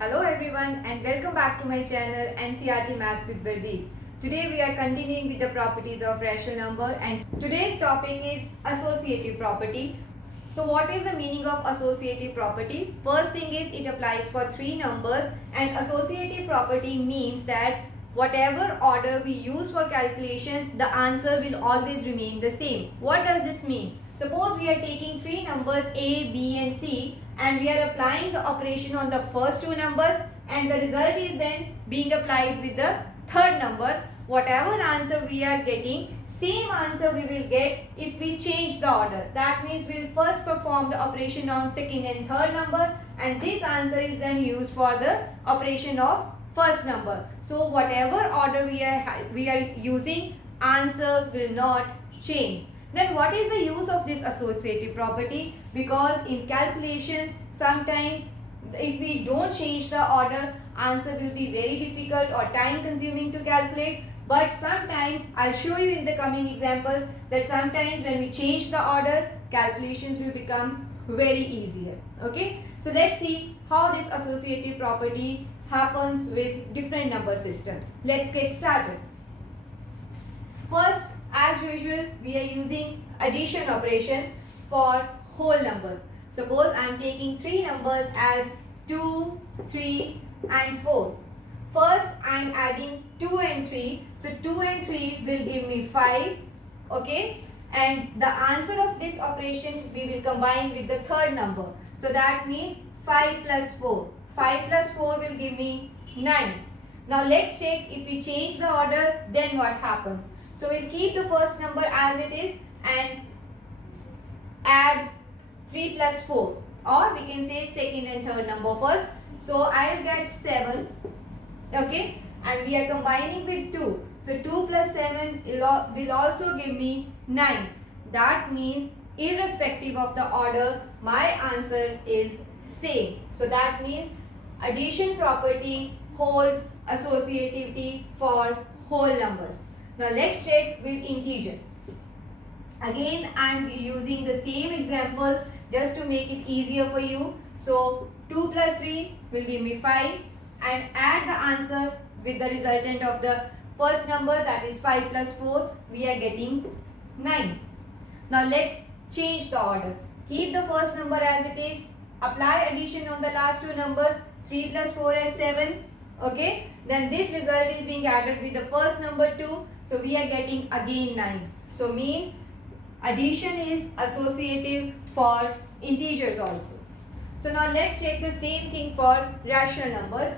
Hello everyone and welcome back to my channel NCERT Maths with Verdeep. Today we are continuing with the properties of rational number and today's topic is associative property. So what is the meaning of associative property? First thing is it applies for three numbers, and associative property means that whatever order we use for calculations, the answer will always remain the same. What does this mean? Suppose we are taking three numbers A, B and C and we are applying the operation on the first two numbers, and the result is then being applied with the third number. Whatever answer we are getting, same answer we will get if we change the order. That means we will first perform the operation on second and third number, and this answer is then used for the operation of first number. So whatever order we are using, answer will not change. Then what is the use of this associative property? Because in calculations, sometimes if we don't change the order, answer will be very difficult or time consuming to calculate. But sometimes, I'll show you in the coming examples that sometimes when we change the order, calculations will become very easier. Okay. So let's see how this associative property happens with different number systems. Let's get started. First, as usual, we are using addition operation for whole numbers. Suppose I am taking three numbers as 2, 3 and 4. First, I am adding 2 and 3. So 2 and 3 will give me 5. Okay. And the answer of this operation we will combine with the third number. So that means 5 plus 4. 5 plus 4 will give me 9. Now let's check if we change the order, then what happens. So we'll keep the first number as it is and add 3 plus 4, or we can say second and third number first. So I'll get 7, okay, and we are combining with 2. So 2 plus 7 will also give me 9. That means irrespective of the order, my answer is same. So that means addition property holds associativity for whole numbers. Now let's check with integers. Again, I am using the same examples just to make it easier for you. So 2 plus 3 will give me 5, and add the answer with the resultant of the first number, that is 5 plus 4, we are getting 9. Now let's change the order. Keep the first number as it is. Apply addition on the last two numbers. 3 plus 4 is 7. Okay. Then this result is being added with the first number 2. So we are getting again 9. So means addition is associative for integers also. So now let's check the same thing for rational numbers.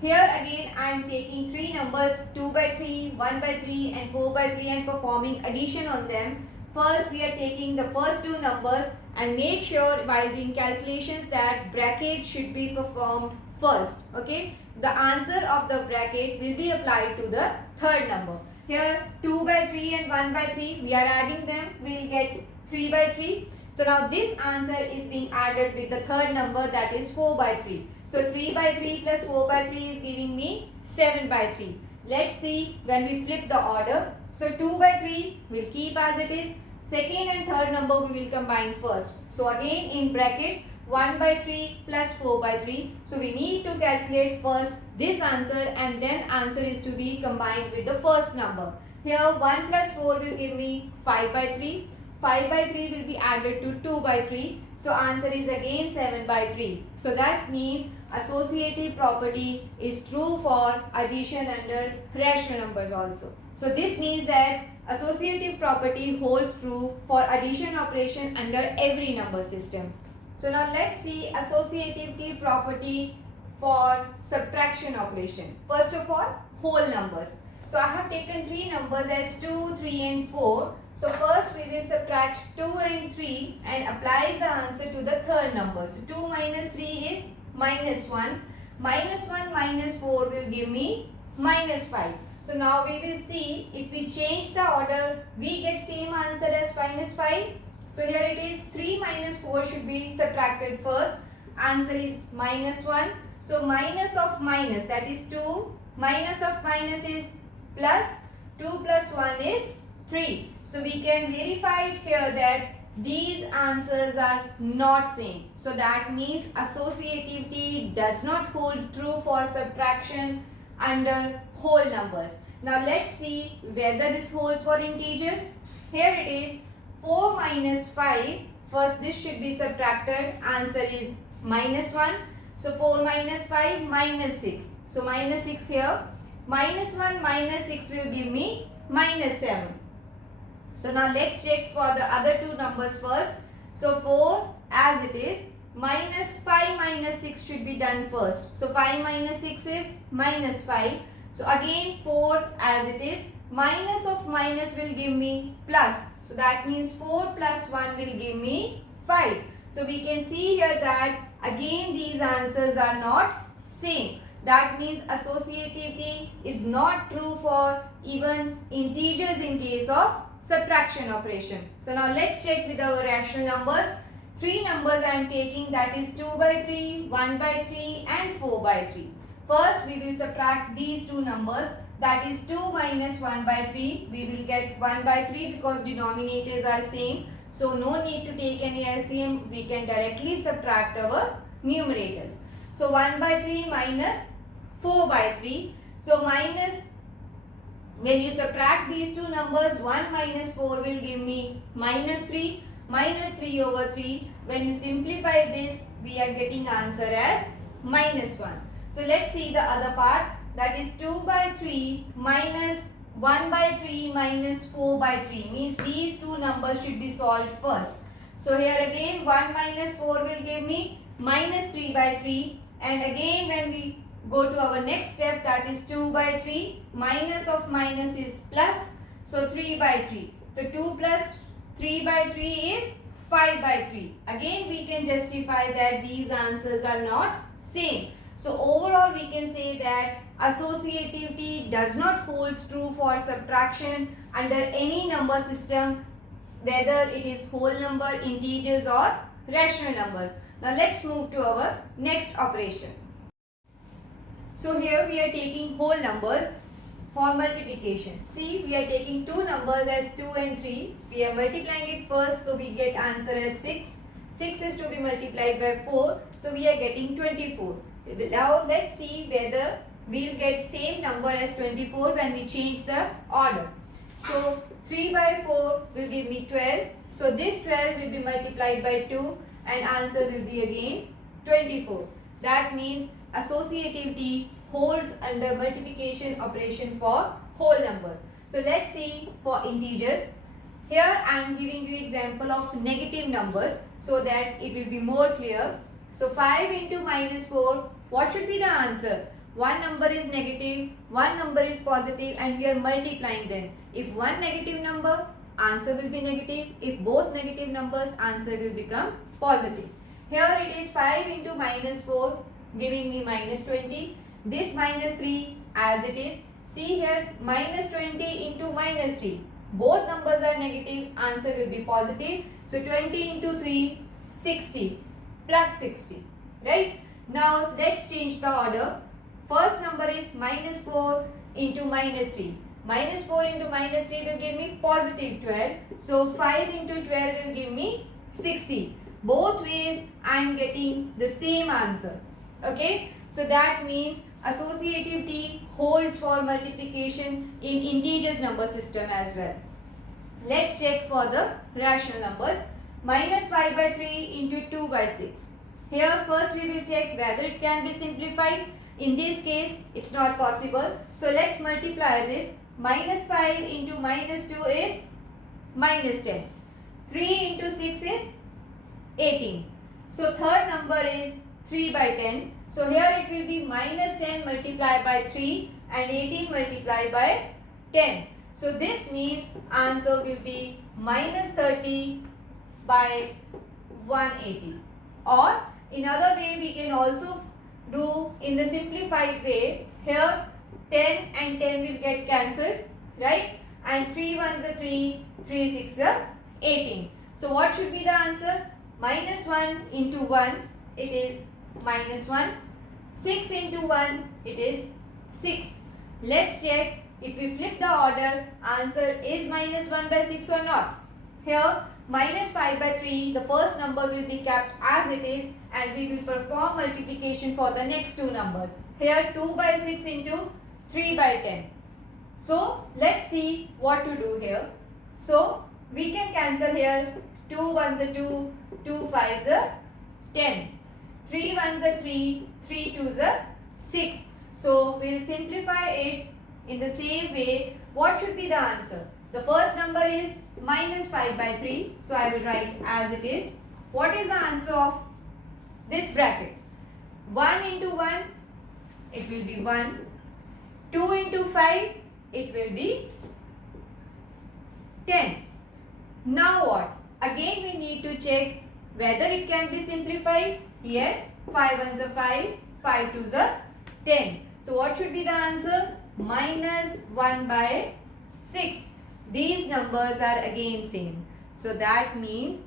Here again I am taking three numbers 2 by 3, 1 by 3 and 4 by 3 and performing addition on them. First we are taking the first two numbers and make sure while doing calculations that brackets should be performed first. Okay. The answer of the bracket will be applied to the third number. Here 2 by 3 and 1 by 3, we are adding them, we will get 3 by 3. So now this answer is being added with the third number, that is 4 by 3. So 3 by 3 plus 4 by 3 is giving me 7 by 3. Let's see when we flip the order. So 2 by 3 will keep as it is. Second and third number we will combine first. So again in bracket 1 by 3 plus 4 by 3. So we need to calculate first this answer, and then answer is to be combined with the first number. Here 1 plus 4 will give me 5 by 3. 5 by 3 will be added to 2 by 3. So answer is again 7 by 3. So that means associative property is true for addition under rational numbers also. So this means that associative property holds true for addition operation under every number system. So now let's see associativity property for subtraction operation. First of all, whole numbers. So I have taken three numbers as 2, 3 and 4. So first we will subtract 2 and 3 and apply the answer to the third number. So 2 minus 3 is minus 1. Minus 1 minus 4 will give me minus 5. So now we will see if we change the order, we get same answer as minus 5. So here it is 3 minus 4 should be subtracted first. Answer is minus 1. So minus of minus, that is 2. Minus of minus is plus. 2 plus 1 is 3. So we can verify it here that these answers are not same. So that means associativity does not hold true for subtraction under whole numbers. Now let's see whether this holds for integers. Here it is 4 minus 5. First this should be subtracted. Answer is minus 1. So 4 minus 5 minus 6. So minus 6 here. Minus 1 minus 6 will give me minus 7. So now let's check for the other two numbers first. So 4 as it is, minus 5 minus 6 should be done first. So 5 minus 6 is minus 5. So again 4 as it is, minus of minus will give me plus. So that means 4 plus 1 will give me 5. So we can see here that again these answers are not same. That means associativity is not true for even integers in case of subtraction operation. So now let's check with our rational numbers. Three numbers I am taking, that is 2 by 3, 1 by 3 and 4 by 3. First we will subtract these two numbers, that is 2 minus 1 by 3. We will get 1 by 3 because denominators are same. So no need to take any LCM. We can directly subtract our numerators. So 1 by 3 minus 4 by 3. So minus, when you subtract these two numbers, 1 minus 4 will give me minus 3. Minus 3 over 3. When you simplify this, we are getting answer as minus 1. So let's see the other part. That is 2 by 3 minus 1 by 3 minus 4 by 3. Means these two numbers should be solved first. So here again 1 minus 4 will give me minus 3 by 3. And again when we go to our next step, that is 2 by 3. Minus of minus is plus. So 3 by 3. So 2 plus 3 by 3 is 5 by 3. Again we can justify that these answers are not same. So overall we can say that associativity does not hold true for subtraction under any number system, whether it is whole number, integers or rational numbers. Now let's move to our next operation. So here we are taking whole numbers for multiplication. See, we are taking two numbers as 2 and 3. We are multiplying it first, so we get answer as 6. 6 is to be multiplied by 4, so we are getting 24. Now let's see whether we will get same number as 24 when we change the order. So 3 by 4 will give me 12. So this 12 will be multiplied by 2 and answer will be again 24. That means associativity holds under multiplication operation for whole numbers. So let's see for integers. Here I am giving you example of negative numbers so that it will be more clear. So 5 into minus 4, what should be the answer? One number is negative, one number is positive, and we are multiplying them. If one negative number, answer will be negative. If both negative numbers, answer will become positive. Here it is 5 into minus 4 giving me minus 20. This minus 3 as it is. See here minus 20 into minus 3. Both numbers are negative, answer will be positive. So 20 into 3, 60 plus 60. Right? Now let's change the order. First number is minus 4 into minus 3. Minus 4 into minus 3 will give me positive 12. So 5 into 12 will give me 60. Both ways I am getting the same answer. Okay. So that means associativity holds for multiplication in integers number system as well. Let's check for the rational numbers. Minus 5 by 3 into 2 by 6. Here first we will check whether it can be simplified. In this case it's not possible. So let's multiply this. Minus 5 into minus 2 is minus 10. 3 into 6 is 18. So third number is 3 by 10. So here it will be minus 10 multiplied by 3 and 18 multiplied by 10. So this means answer will be minus 30 by 180. Or in other way we can also do in the simplified way. Here 10 and 10 will get cancelled, right? And 3 ones are 3, 3 6 are 18. So what should be the answer? Minus 1 into 1, it is minus 1. 6 into 1, it is 6. Let's check if we flip the order, answer is minus 1 by 6 or not. Here minus 5 by 3, the first number will be kept as it is and we will perform multiplication for the next two numbers. Here 2 by 6 into 3 by 10. So let's see what to do here. So we can cancel here 2 ones are 2, 2 fives are 10, 3 ones are 3, 3 twos are 6. So we'll simplify it in the same way. What should be the answer? The first number is minus 5 by 3. So I will write as it is. What is the answer of this bracket? 1 into 1, it will be 1. 2 into 5, it will be 10. Now what? Again we need to check whether it can be simplified. Yes, 5 ones are 5, 5 twos are 10. So what should be the answer? Minus 1 by 6. These numbers are again same. So that means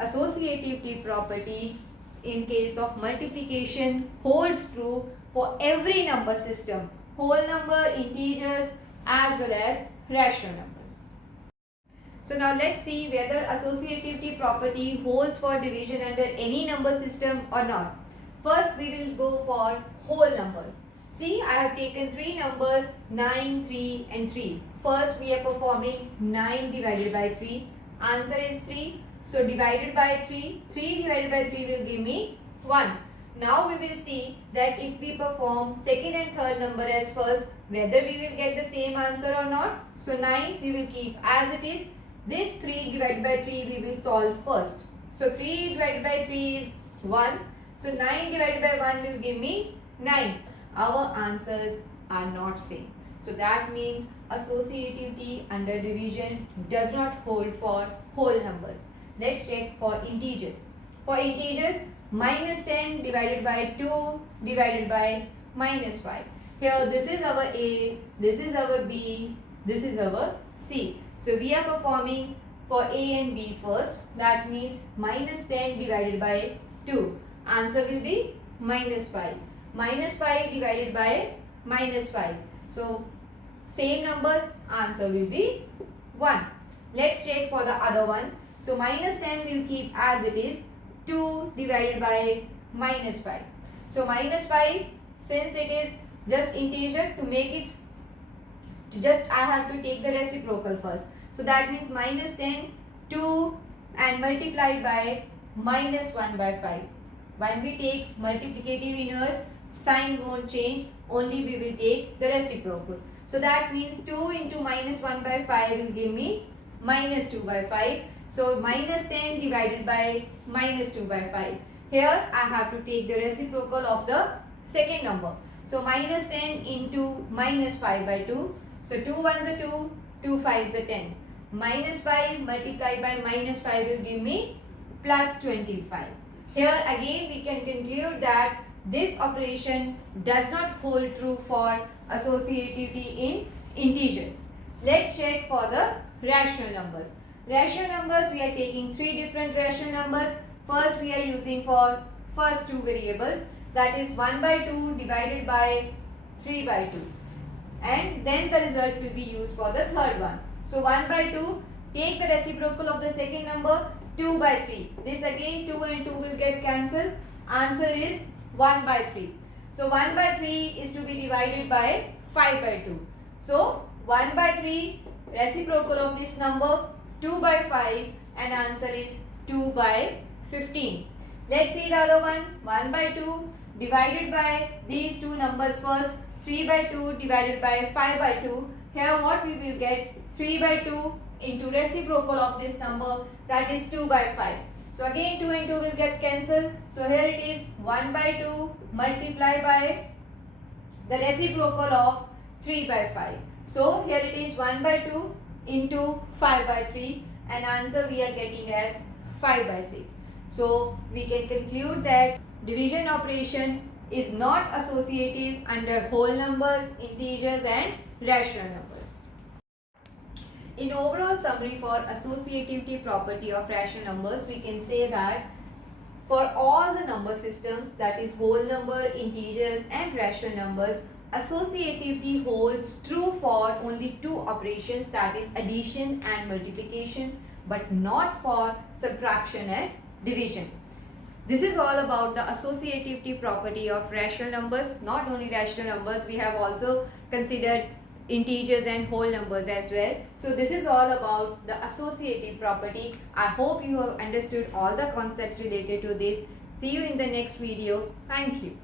associativity property in case of multiplication holds true for every number system. Whole number, integers as well as rational numbers. So now let's see whether associativity property holds for division under any number system or not. First we will go for whole numbers. See, I have taken three numbers 9, 3 and 3. First we are performing 9 divided by 3. Answer is 3. So divided by 3, 3 divided by 3 will give me 1. Now we will see that if we perform second and third number as first, whether we will get the same answer or not. So 9 we will keep as it is. This 3 divided by 3 we will solve first. So 3 divided by 3 is 1. So 9 divided by 1 will give me 9. Our answers are not same. So that means associativity under division does not hold for whole numbers. Let's check for integers. For integers, minus 10 divided by 2 divided by minus 5. Here this is our A, this is our B, this is our C. So we are performing for A and B first. That means minus 10 divided by 2. Answer will be minus 5. Minus 5 divided by minus 5. So same numbers, answer will be 1. Let's check for the other one. So minus 10 will keep as it is. 2 divided by minus 5. So minus 5, since it is just integer, to make it I have to take the reciprocal first. So that means minus 10, 2 and multiply by minus 1 by 5. When we take multiplicative inverse, sign won't change, only we will take the reciprocal. So that means 2 into minus 1 by 5 will give me minus 2 by 5. So minus 10 divided by minus 2 by 5. Here I have to take the reciprocal of the second number. So minus 10 into minus 5 by 2. So 2 ones are 2, 2 fives are 10. Minus 5 multiplied by minus 5 will give me plus 25. Here again we can conclude that this operation does not hold true for associativity in integers. Let's check for the rational numbers. Rational numbers, we are taking three different rational numbers. First we are using for first two variables, that is 1 by 2 divided by 3 by 2. And then the result will be used for the third one. So 1 by 2, take the reciprocal of the second number, 2 by 3. This again 2 and 2 will get cancelled. Answer is 1 by 3. So 1 by 3 is to be divided by 5 by 2. So 1 by 3, reciprocal of this number 2 by 5 and answer is 2 by 15. Let's see the other one. 1 by 2 divided by these two numbers first. 3 by 2 divided by 5 by 2. Here what we will get? 3 by 2 into reciprocal of this number, that is 2 by 5. So again 2 and 2 will get cancelled. So here it is 1 by 2 multiplied by the reciprocal of 3 by 5. So here it is 1 by 2 into 5 by 3 and answer we are getting as 5 by 6. So we can conclude that division operation is not associative under whole numbers, integers and rational numbers. In overall summary for associativity property of rational numbers, we can say that for all the number systems, that is whole number, integers and rational numbers, associativity holds true for only two operations, that is addition and multiplication. but not for subtraction and division. This is all about the associativity property of rational numbers. Not only rational numbers, we have also considered integers and whole numbers as well. So this is all about the associative property. I hope you have understood all the concepts related to this. See you in the next video. Thank you.